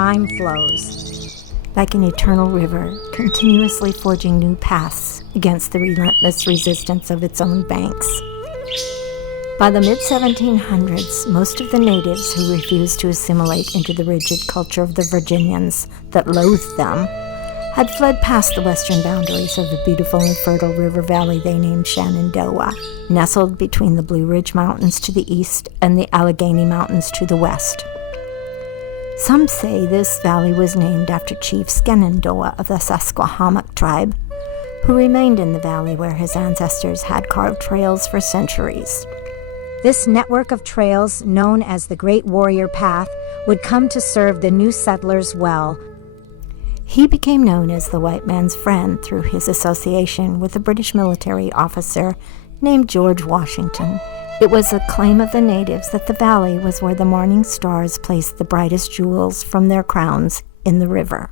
time flows, like an eternal river, continuously forging new paths against the relentless resistance of its own banks. By the mid-1700s, most of the natives who refused to assimilate into the rigid culture of the Virginians that loathed them had fled past the western boundaries of the beautiful and fertile river valley they named Shenandoah, nestled between the Blue Ridge Mountains to the east and the Allegheny Mountains to the west. Some say this valley was named after Chief Shenandoah of the Susquehannock tribe, who remained in the valley where his ancestors had carved trails for centuries. This network of trails, known as the Great Warrior Path, would come to serve the new settlers well. He became known as the white man's friend through his association with a British military officer named George Washington. It was a claim of the natives that the valley was where the morning stars placed the brightest jewels from their crowns in the river.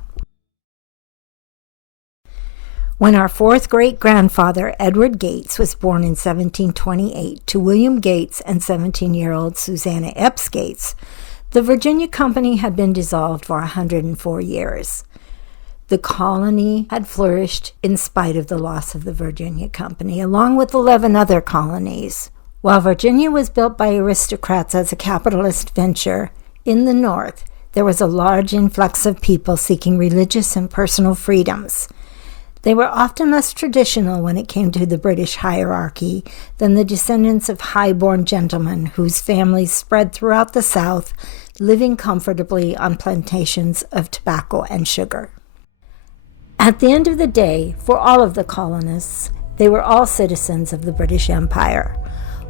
When our fourth great-grandfather, Edward Gates, was born in 1728 to William Gates and 17-year-old Susanna Eppes Gates, the Virginia Company had been dissolved for 104 years. The colony had flourished in spite of the loss of the Virginia Company, along with 11 other colonies. While Virginia was built by aristocrats as a capitalist venture, in the North, there was a large influx of people seeking religious and personal freedoms. They were often less traditional when it came to the British hierarchy than the descendants of high-born gentlemen whose families spread throughout the South, living comfortably on plantations of tobacco and sugar. At the end of the day, for all of the colonists, they were all citizens of the British Empire.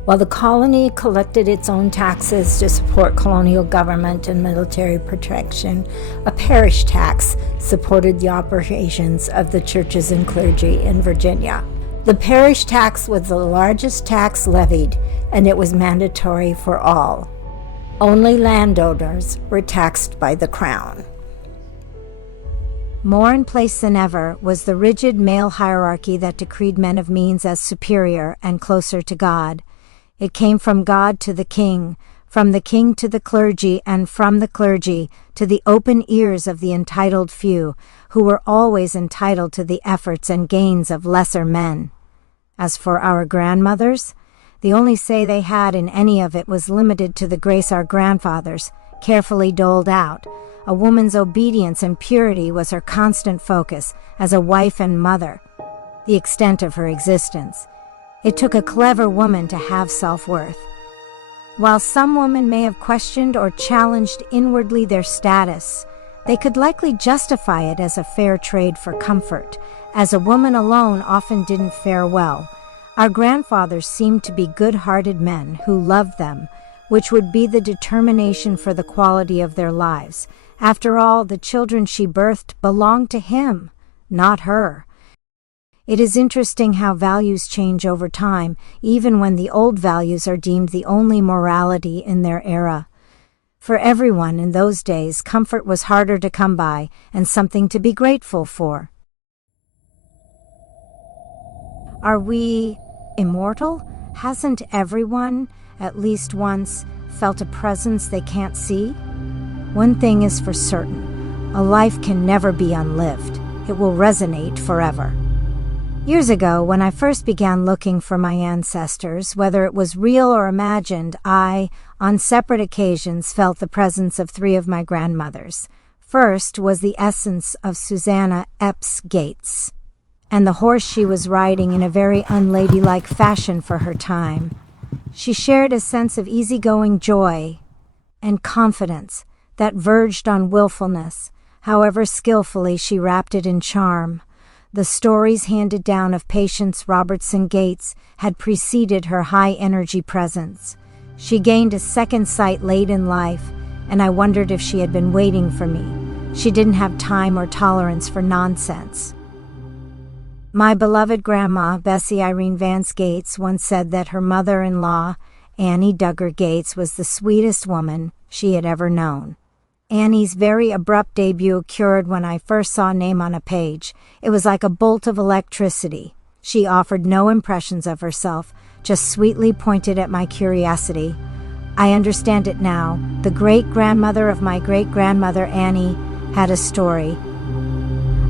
While the colony collected its own taxes to support colonial government and military protection, a parish tax supported the operations of the churches and clergy in Virginia. The parish tax was the largest tax levied, and it was mandatory for all. Only landowners were taxed by the crown. More in place than ever was the rigid male hierarchy that decreed men of means as superior and closer to God. It came from God to the king, from the king to the clergy, and from the clergy to the open ears of the entitled few, who were always entitled to the efforts and gains of lesser men. As for our grandmothers, the only say they had in any of it was limited to the grace our grandfathers carefully doled out. A woman's obedience and purity was her constant focus as a wife and mother, the extent of her existence. It took a clever woman to have self-worth. While some women may have questioned or challenged inwardly their status, they could likely justify it as a fair trade for comfort, as a woman alone often didn't fare well. Our grandfathers seemed to be good-hearted men who loved them, which would be the determination for the quality of their lives. After all, the children she birthed belonged to him, not her. It is interesting how values change over time, even when the old values are deemed the only morality in their era. For everyone in those days, comfort was harder to come by and something to be grateful for. Are we immortal? Hasn't everyone, at least once, felt a presence they can't see? One thing is for certain, a life can never be unlived. It will resonate forever. Years ago, when I first began looking for my ancestors, whether it was real or imagined, I, on separate occasions, felt the presence of 3 of my grandmothers. First was the essence of Susanna Eppes Gates, and the horse she was riding in a very unladylike fashion for her time. She shared a sense of easygoing joy and confidence that verged on willfulness, however skillfully she wrapped it in charm. The stories handed down of Patience Robertson Gates had preceded her high-energy presence. She gained a second sight late in life, and I wondered if she had been waiting for me. She didn't have time or tolerance for nonsense. My beloved grandma, Bessie Irene Vance Gates, once said that her mother-in-law, Annie Dugger Gates, was the sweetest woman she had ever known. Annie's very abrupt debut occurred when I first saw a name on a page. It was like a bolt of electricity. She offered no impressions of herself, just sweetly pointed at my curiosity. I understand it now. The great-grandmother of my great-grandmother Annie had a story.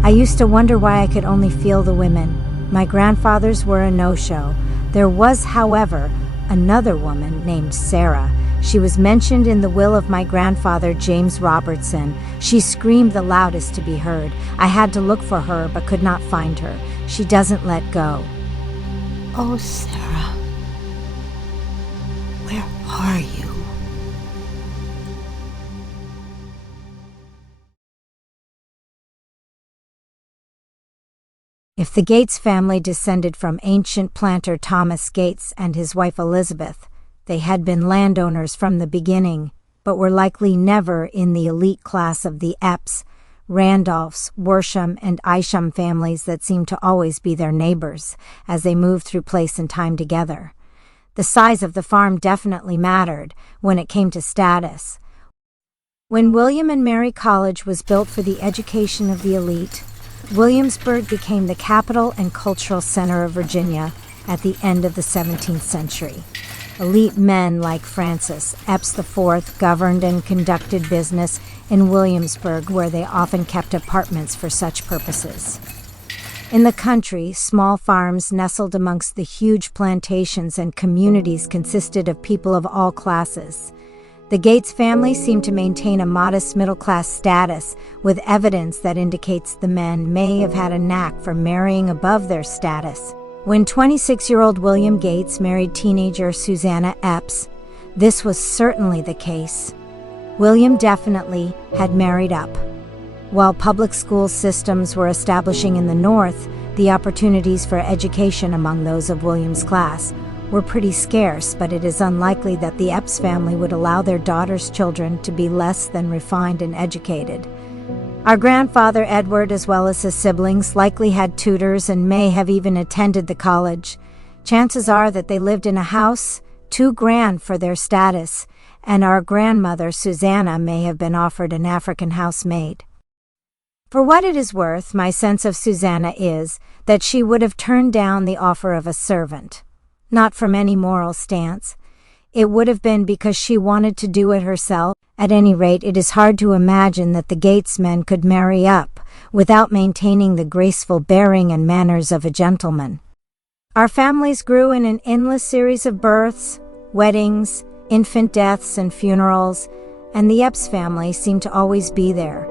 I used to wonder why I could only feel the women. My grandfathers were a no-show. There was, however, another woman named Sarah. She was mentioned in the will of my grandfather, James Robertson. She screamed the loudest to be heard. I had to look for her, but could not find her. She doesn't let go. Oh, Sarah, where are you? If the Gates family descended from ancient planter Thomas Gates and his wife Elizabeth, they had been landowners from the beginning, but were likely never in the elite class of the Eppes, Randolphs, Worsham, and Isham families that seemed to always be their neighbors as they moved through place and time together. The size of the farm definitely mattered when it came to status. When William and Mary College was built for the education of the elite, Williamsburg became the capital and cultural center of Virginia at the end of the 17th century. Elite men like Francis Eppes IV governed and conducted business in Williamsburg, where they often kept apartments for such purposes. In the country, small farms nestled amongst the huge plantations, and communities consisted of people of all classes. The Gates family seemed to maintain a modest middle-class status, with evidence that indicates the men may have had a knack for marrying above their status. When 26-year-old William Gates married teenager Susanna Eppes, this was certainly the case. William definitely had married up. While public school systems were establishing in the North, the opportunities for education among those of William's class were pretty scarce, but it is unlikely that the Eppes family would allow their daughters' children to be less than refined and educated. Our grandfather Edward, as well as his siblings, likely had tutors and may have even attended the college. Chances are that they lived in a house too grand for their status, and our grandmother Susanna may have been offered an African housemaid. For what it is worth, my sense of Susanna is that she would have turned down the offer of a servant. Not from any moral stance. It would have been because she wanted to do it herself. At any rate, it is hard to imagine that the Gates men could marry up without maintaining the graceful bearing and manners of a gentleman. Our families grew in an endless series of births, weddings, infant deaths, and funerals, and the Eppes family seemed to always be there.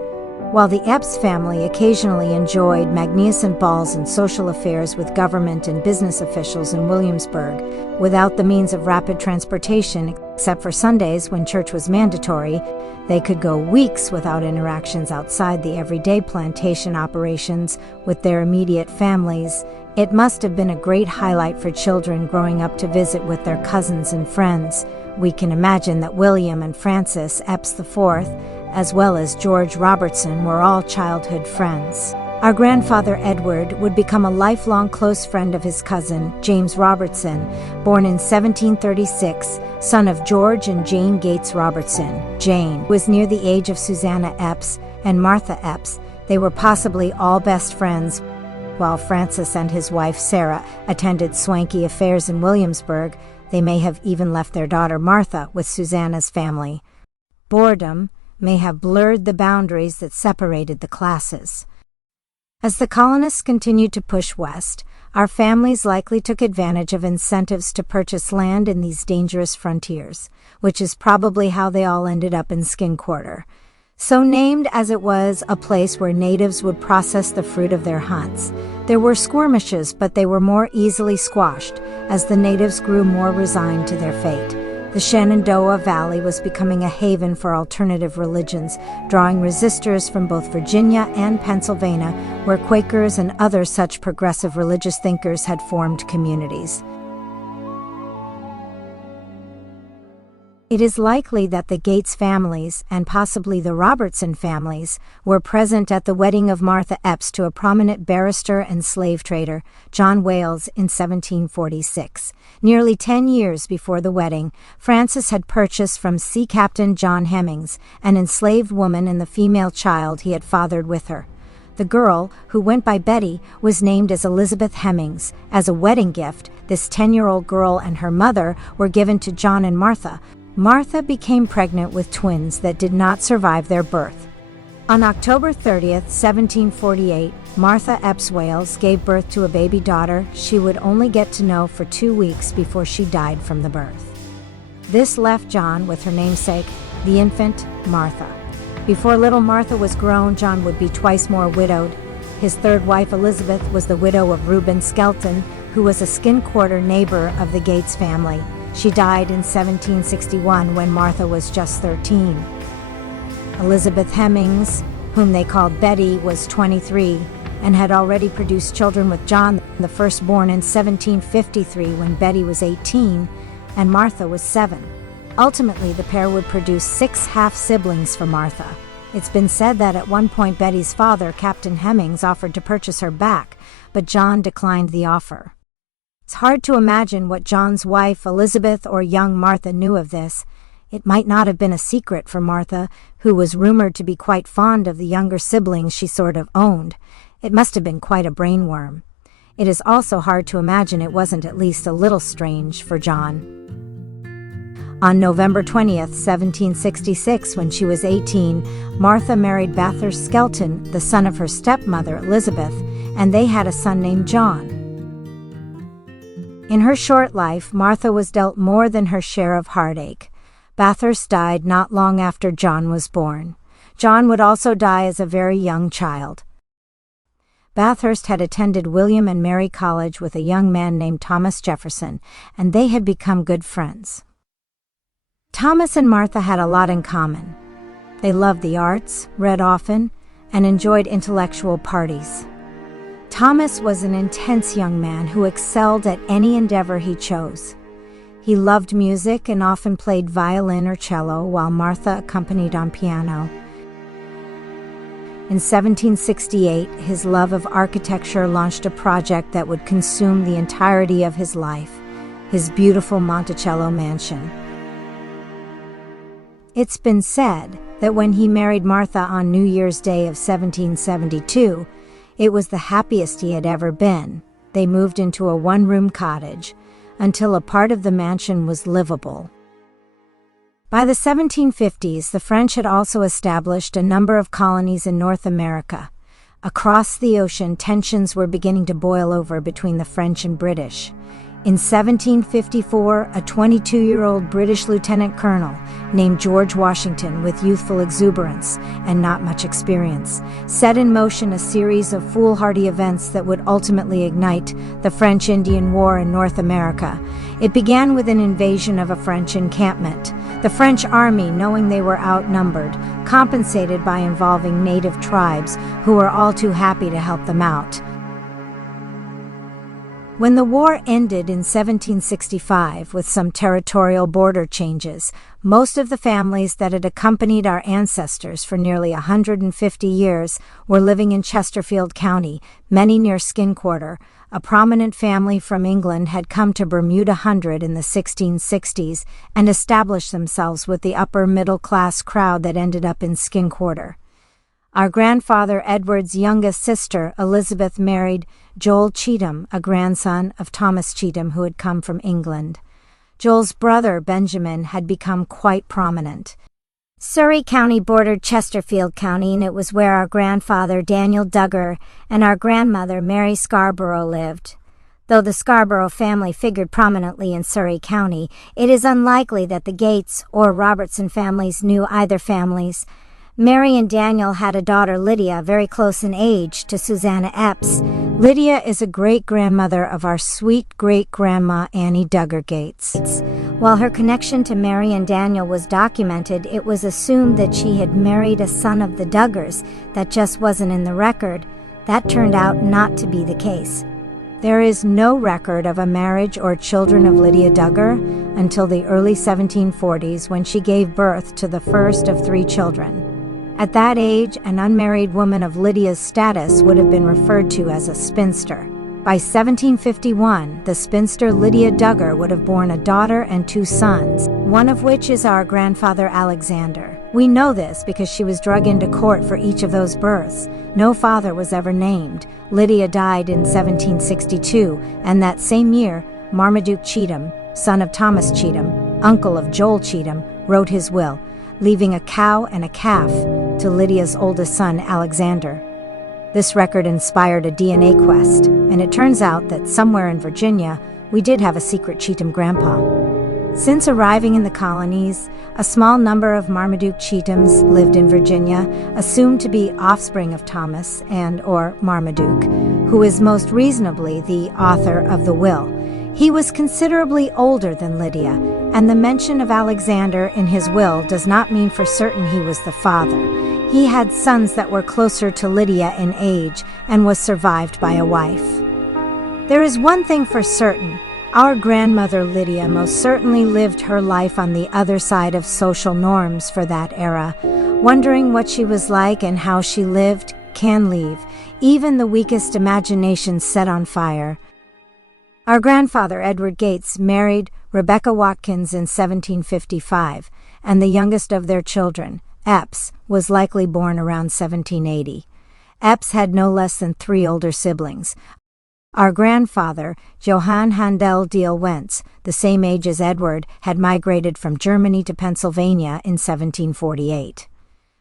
While the Eppes family occasionally enjoyed magnificent balls and social affairs with government and business officials in Williamsburg, without the means of rapid transportation except for Sundays when church was mandatory, they could go weeks without interactions outside the everyday plantation operations with their immediate families. It must have been a great highlight for children growing up to visit with their cousins and friends. We can imagine that William and Francis Eppes IV, as well as George Robertson, were all childhood friends. Our grandfather Edward would become a lifelong close friend of his cousin, James Robertson, born in 1736, son of George and Jane Gates Robertson. Jane was near the age of Susanna Eppes and Martha Eppes. They were possibly all best friends. While Francis and his wife Sarah attended swanky affairs in Williamsburg, they may have even left their daughter Martha with Susanna's family. Boredom may have blurred the boundaries that separated the classes. As the colonists continued to push west, our families likely took advantage of incentives to purchase land in these dangerous frontiers, which is probably how they all ended up in Skin Quarter. So named as it was a place where natives would process the fruit of their hunts, there were skirmishes, but they were more easily squashed as the natives grew more resigned to their fate. The Shenandoah Valley was becoming a haven for alternative religions, drawing resistors from both Virginia and Pennsylvania, where Quakers and other such progressive religious thinkers had formed communities. It is likely that the Gates families, and possibly the Robertson families, were present at the wedding of Martha Eppes to a prominent barrister and slave trader, John Wales, in 1746. Nearly 10 years before the wedding, Francis had purchased from Sea Captain John Hemmings an enslaved woman and the female child he had fathered with her. The girl, who went by Betty, was named as Elizabeth Hemmings. As a wedding gift, this 10-year-old girl and her mother were given to John and Martha. Martha became pregnant with twins that did not survive their birth. On October 30th, 1748, Martha Eppes Wales gave birth to a baby daughter she would only get to know for 2 weeks before she died from the birth. This left John with her namesake, the infant Martha. Before little Martha was grown, John would be twice more widowed. His third wife, Elizabeth, was the widow of Reuben Skelton, who was a skin-quarter neighbor of the Gates family. She died in 1761 when Martha was just 13. Elizabeth Hemings, whom they called Betty, was 23 and had already produced children with John, the firstborn, in 1753 when Betty was 18 and Martha was 7. Ultimately, the pair would produce 6 half-siblings for Martha. It's been said that at one point Betty's father, Captain Hemings, offered to purchase her back, but John declined the offer. It's hard to imagine what John's wife, Elizabeth, or young Martha knew of this. It might not have been a secret for Martha, who was rumored to be quite fond of the younger siblings she sort of owned. It must have been quite a brainworm. It is also hard to imagine it wasn't at least a little strange for John. On November 20th, 1766, when she was 18, Martha married Bathurst Skelton, the son of her stepmother, Elizabeth, and they had a son named John. In her short life, Martha was dealt more than her share of heartache. Bathurst died not long after John was born. John would also die as a very young child. Bathurst had attended William and Mary College with a young man named Thomas Jefferson, and they had become good friends. Thomas and Martha had a lot in common. They loved the arts, read often, and enjoyed intellectual parties. Thomas was an intense young man who excelled at any endeavor he chose. He loved music and often played violin or cello, while Martha accompanied on piano. In 1768, his love of architecture launched a project that would consume the entirety of his life, his beautiful Monticello mansion. It's been said that when he married Martha on New Year's Day of 1772, it was the happiest he had ever been. They moved into a one-room cottage until a part of the mansion was livable. By the 1750s, the French had also established a number of colonies in North America. Across the ocean, tensions were beginning to boil over between the French and British. In 1754, a 22-year-old British lieutenant colonel named George Washington, with youthful exuberance and not much experience, set in motion a series of foolhardy events that would ultimately ignite the French-Indian War in North America. It began with an invasion of a French encampment. The French army, knowing they were outnumbered, compensated by involving native tribes who were all too happy to help them out. When the war ended in 1765 with some territorial border changes, most of the families that had accompanied our ancestors for nearly 150 years were living in Chesterfield County, many near Skinquarter. A prominent family from England had come to Bermuda Hundred in the 1660s and established themselves with the upper middle-class crowd that ended up in Skinquarter. Our grandfather Edward's youngest sister, Elizabeth, married Joel Cheatham, a grandson of Thomas Cheatham who had come from England. Joel's brother, Benjamin, had become quite prominent. Surrey County bordered Chesterfield County, and it was where our grandfather, Daniel Dugger, and our grandmother, Mary Scarborough, lived. Though the Scarborough family figured prominently in Surrey County, it is unlikely that the Gates or Robertson families knew either families. Mary and Daniel had a daughter, Lydia, very close in age to Susanna Eppes. Lydia is a great-grandmother of our sweet great-grandma Annie Dugger Gates. While her connection to Mary and Daniel was documented, it was assumed that she had married a son of the Duggars that just wasn't in the record. That turned out not to be the case. There is no record of a marriage or children of Lydia Dugger until the early 1740s, when she gave birth to the first of 3 children. At that age, an unmarried woman of Lydia's status would have been referred to as a spinster. By 1751, the spinster Lydia Dugger would have borne a daughter and 2 sons, one of which is our grandfather Alexander. We know this because she was drug into court for each of those births. No father was ever named. Lydia died in 1762, and that same year, Marmaduke Cheatham, son of Thomas Cheatham, uncle of Joel Cheatham, wrote his will, leaving a cow and a calf to Lydia's oldest son, Alexander. This record inspired a DNA quest, and it turns out that somewhere in Virginia, we did have a secret Cheatham grandpa. Since arriving in the colonies, a small number of Marmaduke Cheathams lived in Virginia, assumed to be offspring of Thomas and/or Marmaduke, who is most reasonably the author of the will. He was considerably older than Lydia, and the mention of Alexander in his will does not mean for certain he was the father. He had sons that were closer to Lydia in age and was survived by a wife. There is one thing for certain. Our grandmother Lydia most certainly lived her life on the other side of social norms for that era. Wondering what she was like and how she lived can leave even the weakest imagination set on fire. Our grandfather Edward Gates married Rebecca Watkins in 1755, and the youngest of their children, Eppes, was likely born around 1780. Eppes had no less than 3 older siblings. Our grandfather, Johann Handel Diehl Wentz, the same age as Edward, had migrated from Germany to Pennsylvania in 1748.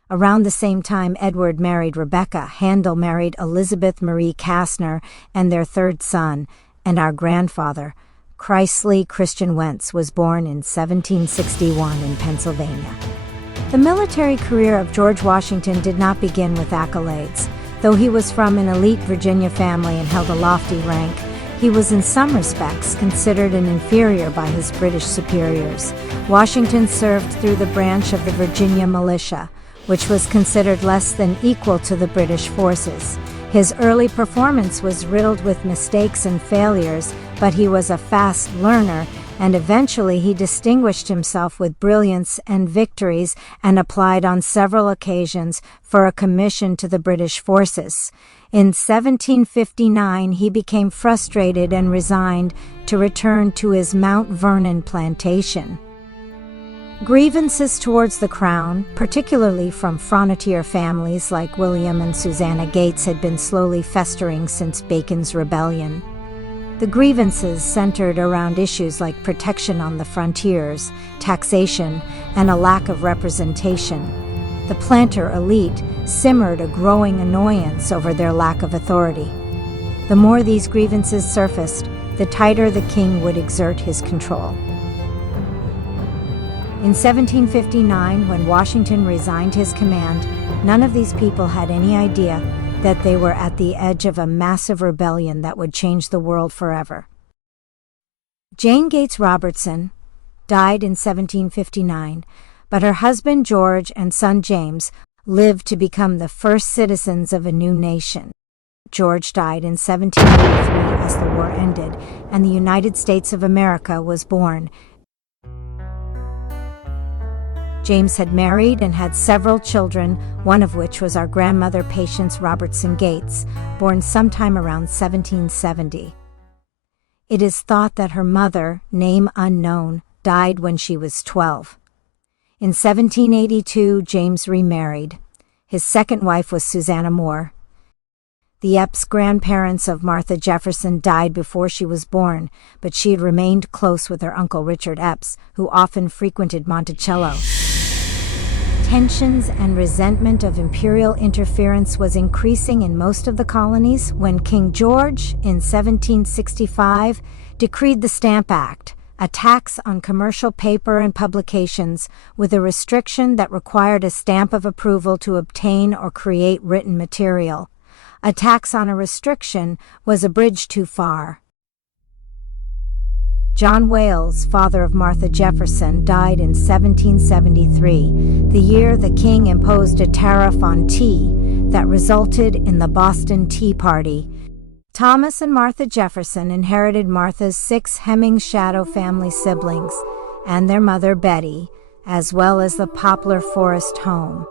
Around the same time Edward married Rebecca, Handel married Elizabeth Marie Kastner and their 3rd son, and our grandfather, Chrisley Christian Wentz, was born in 1761 in Pennsylvania. The military career of George Washington did not begin with accolades. Though he was from an elite Virginia family and held a lofty rank, he was in some respects considered an inferior by his British superiors. Washington served through the branch of the Virginia militia, which was considered less than equal to the British forces. His early performance was riddled with mistakes and failures, but he was a fast learner, and eventually he distinguished himself with brilliance and victories and applied on several occasions for a commission to the British forces. In 1759, he became frustrated and resigned to return to his Mount Vernon plantation. Grievances towards the crown, particularly from frontier families like William and Susanna Gates, had been slowly festering since Bacon's Rebellion. The grievances centered around issues like protection on the frontiers, taxation, and a lack of representation. The planter elite simmered a growing annoyance over their lack of authority. The more these grievances surfaced, the tighter the king would exert his control. In 1759, when Washington resigned his command, none of these people had any idea that they were at the edge of a massive rebellion that would change the world forever. Jane Gates Robertson died in 1759, but her husband George and son James lived to become the first citizens of a new nation. George died in 1783 as the war ended, and the United States of America was born. James had married and had several children, one of which was our grandmother Patience Robertson Gates, born sometime around 1770. It is thought that her mother, name unknown, died when she was 12. In 1782, James remarried. His second wife was Susanna Moore. The Eppes grandparents of Martha Jefferson died before she was born, but she had remained close with her uncle Richard Eppes, who often frequented Monticello. Tensions and resentment of imperial interference was increasing in most of the colonies when King George, in 1765, decreed the Stamp Act, a tax on commercial paper and publications with a restriction that required a stamp of approval to obtain or create written material. A tax on a restriction was a bridge too far. John Wales, father of Martha Jefferson, died in 1773, the year the king imposed a tariff on tea that resulted in the Boston Tea Party. Thomas and Martha Jefferson inherited Martha's 6 Hemmings Shadow family siblings and their mother Betty, as well as the Poplar Forest home.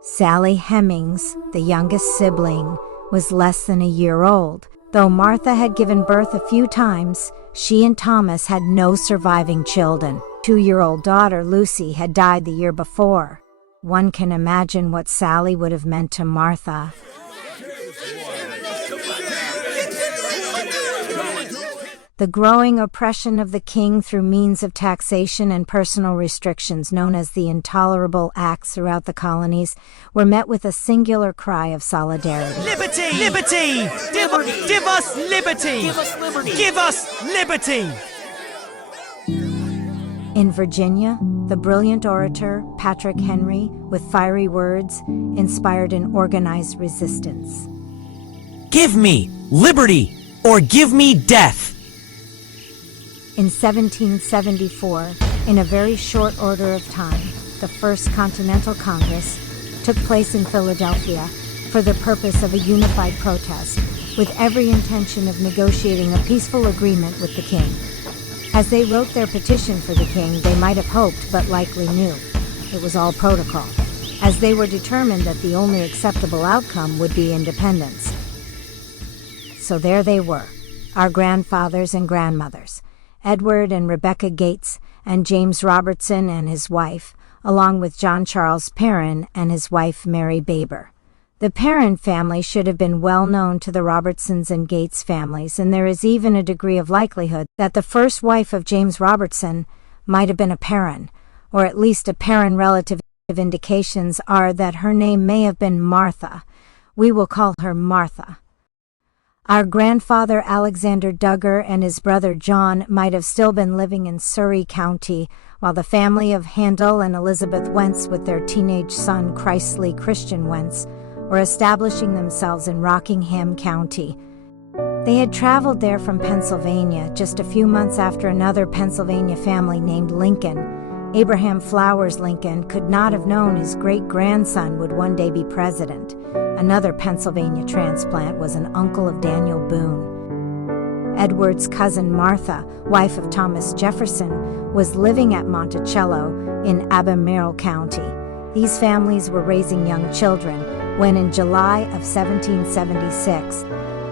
Sally Hemmings, the youngest sibling, was less than a year old. Though Martha had given birth a few times, she and Thomas had no surviving children. 2-year-old daughter Lucy had died the year before. One can imagine what Sally would have meant to Martha. The growing oppression of the king through means of taxation and personal restrictions known as the Intolerable Acts throughout the colonies were met with a singular cry of solidarity. Liberty! Liberty! Give us liberty! Give us liberty! Give us liberty! In Virginia, the brilliant orator Patrick Henry, with fiery words, inspired an organized resistance. Give me liberty or give me death! In 1774, in a very short order of time, the First Continental Congress took place in Philadelphia for the purpose of a unified protest, with every intention of negotiating a peaceful agreement with the king. As they wrote their petition for the king, they might have hoped, but likely knew, it was all protocol, as they were determined that the only acceptable outcome would be independence. So there they were, our grandfathers and grandmothers, Edward and Rebecca Gates, and James Robertson and his wife, along with John Charles Perrin and his wife Mary Baber. The Perrin family should have been well known to the Robertsons and Gates families, and there is even a degree of likelihood that the first wife of James Robertson might have been a Perrin, or at least a Perrin relative. Indications are that her name may have been Martha. We will call her Martha. Our grandfather Alexander Dugger and his brother John might have still been living in Surrey County, while the family of Handel and Elizabeth Wentz with their teenage son Chrisley Christian Wentz were establishing themselves in Rockingham County. They had traveled there from Pennsylvania just a few months after another Pennsylvania family named Lincoln. Abraham Flowers Lincoln could not have known his great-grandson would one day be president. Another Pennsylvania transplant was an uncle of Daniel Boone. Edward's cousin Martha, wife of Thomas Jefferson, was living at Monticello in Albemarle County. These families were raising young children when, in July of 1776,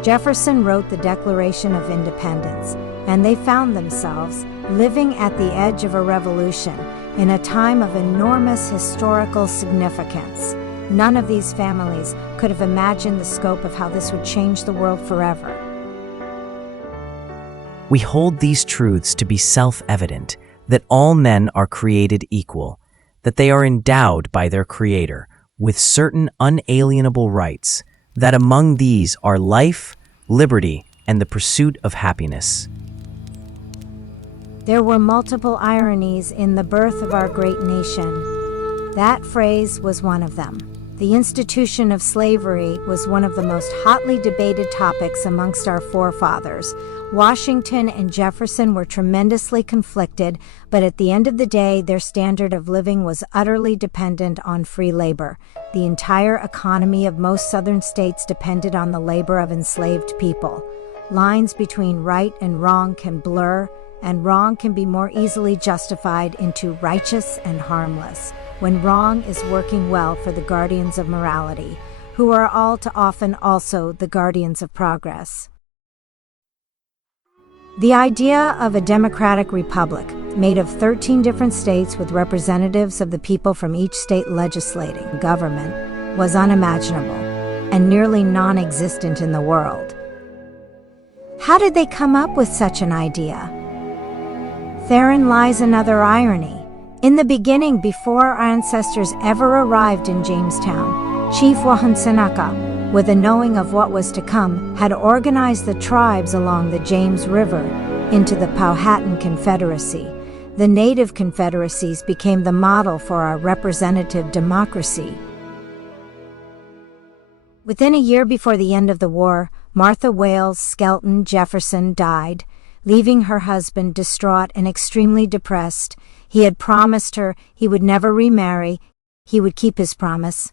Jefferson wrote the Declaration of Independence, and they found themselves living at the edge of a revolution in a time of enormous historical significance. None of these families could have imagined the scope of how this would change the world forever. We hold these truths to be self-evident, that all men are created equal, that they are endowed by their Creator with certain unalienable rights, that among these are life, liberty, and the pursuit of happiness. There were multiple ironies in the birth of our great nation. That phrase was one of them. The institution of slavery was one of the most hotly debated topics amongst our forefathers. Washington and Jefferson were tremendously conflicted, but at the end of the day, their standard of living was utterly dependent on free labor. The entire economy of most southern states depended on the labor of enslaved people. Lines between right and wrong can blur, and wrong can be more easily justified into righteous and harmless, when wrong is working well for the guardians of morality, who are all too often also the guardians of progress. The idea of a democratic republic, made of 13 different states with representatives of the people from each state legislating government, was unimaginable and nearly non-existent in the world. How did they come up with such an idea? Therein lies another irony. In the beginning, before our ancestors ever arrived in Jamestown, Chief Wahansenaka, with a knowing of what was to come, had organized the tribes along the James River into the Powhatan Confederacy. The native confederacies became the model for our representative democracy. Within a year before the end of the war, Martha Wales Skelton Jefferson died, leaving her husband distraught and extremely depressed. He had promised her he would never remarry. He would keep his promise.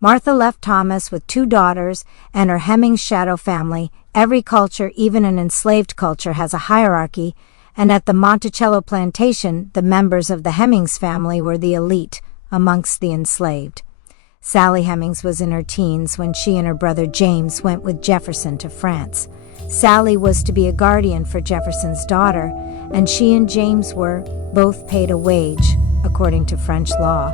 Martha left Thomas with 2 daughters and her Hemmings shadow family. Every culture, even an enslaved culture, has a hierarchy, and at the Monticello plantation, the members of the Hemmings family were the elite amongst the enslaved. Sally Hemings was in her teens when she and her brother James went with Jefferson to France. Sally was to be a guardian for Jefferson's daughter, and she and James were both paid a wage, according to French law.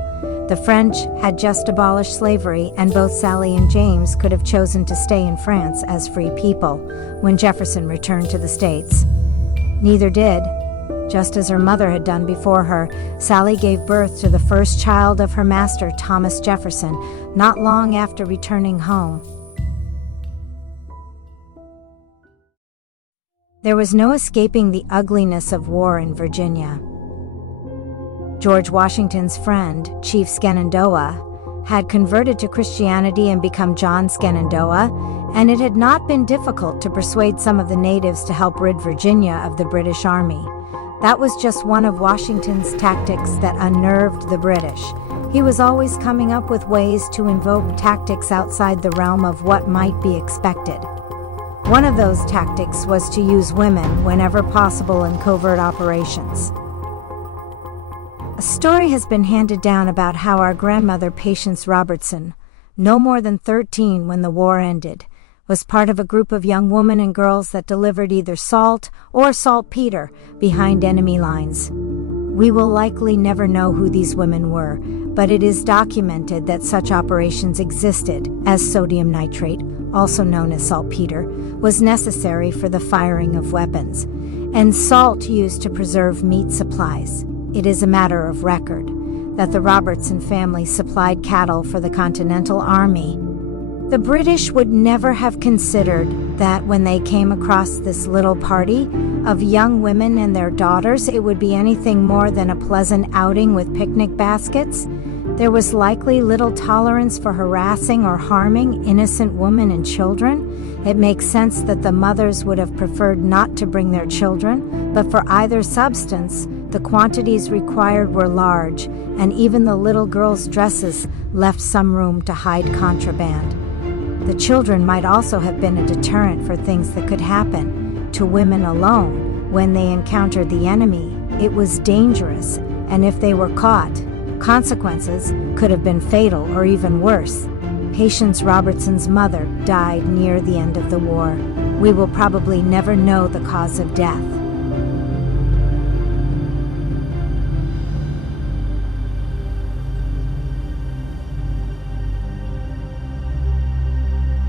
The French had just abolished slavery, and both Sally and James could have chosen to stay in France as free people when Jefferson returned to the States. Neither did. Just as her mother had done before her, Sally gave birth to the first child of her master, Thomas Jefferson, not long after returning home. There was no escaping the ugliness of war in Virginia. George Washington's friend, Chief Shenandoah, had converted to Christianity and become John Shenandoah, and it had not been difficult to persuade some of the natives to help rid Virginia of the British Army. That was just one of Washington's tactics that unnerved the British. He was always coming up with ways to invoke tactics outside the realm of what might be expected. One of those tactics was to use women whenever possible in covert operations. A story has been handed down about how our grandmother Patience Robertson, no more than 13 when the war ended, was part of a group of young women and girls that delivered either salt or saltpeter behind enemy lines. We will likely never know who these women were, but it is documented that such operations existed, as sodium nitrate, also known as saltpeter, was necessary for the firing of weapons, and salt used to preserve meat supplies. It is a matter of record that the Robertson family supplied cattle for the Continental Army. The British would never have considered that when they came across this little party of young women and their daughters, it would be anything more than a pleasant outing with picnic baskets. There was likely little tolerance for harassing or harming innocent women and children. It makes sense that the mothers would have preferred not to bring their children, but for either substance, the quantities required were large, and even the little girls' dresses left some room to hide contraband. The children might also have been a deterrent for things that could happen to women alone when they encountered the enemy. It was dangerous, and if they were caught, consequences could have been fatal or even worse. Patience Robertson's mother died near the end of the war. We will probably never know the cause of death.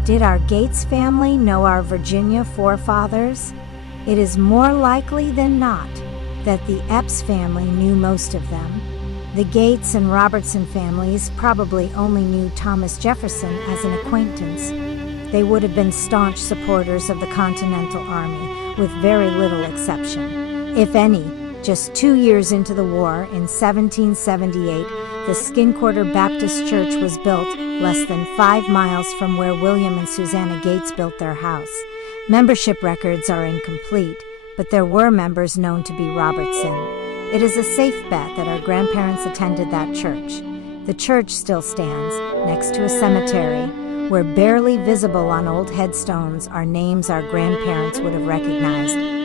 Did our Gates family know our Virginia forefathers? It is more likely than not that the Eppes family knew most of them. The Gates and Robertson families probably only knew Thomas Jefferson as an acquaintance. They would have been staunch supporters of the Continental Army, with very little exception. If any, just 2 years into the war, in 1778, the Skincorter Baptist Church was built less than 5 miles from where William and Susanna Gates built their house. Membership records are incomplete, but there were members known to be Robertson. It is a safe bet that our grandparents attended that church. The church still stands next to a cemetery where barely visible on old headstones are names our grandparents would have recognized.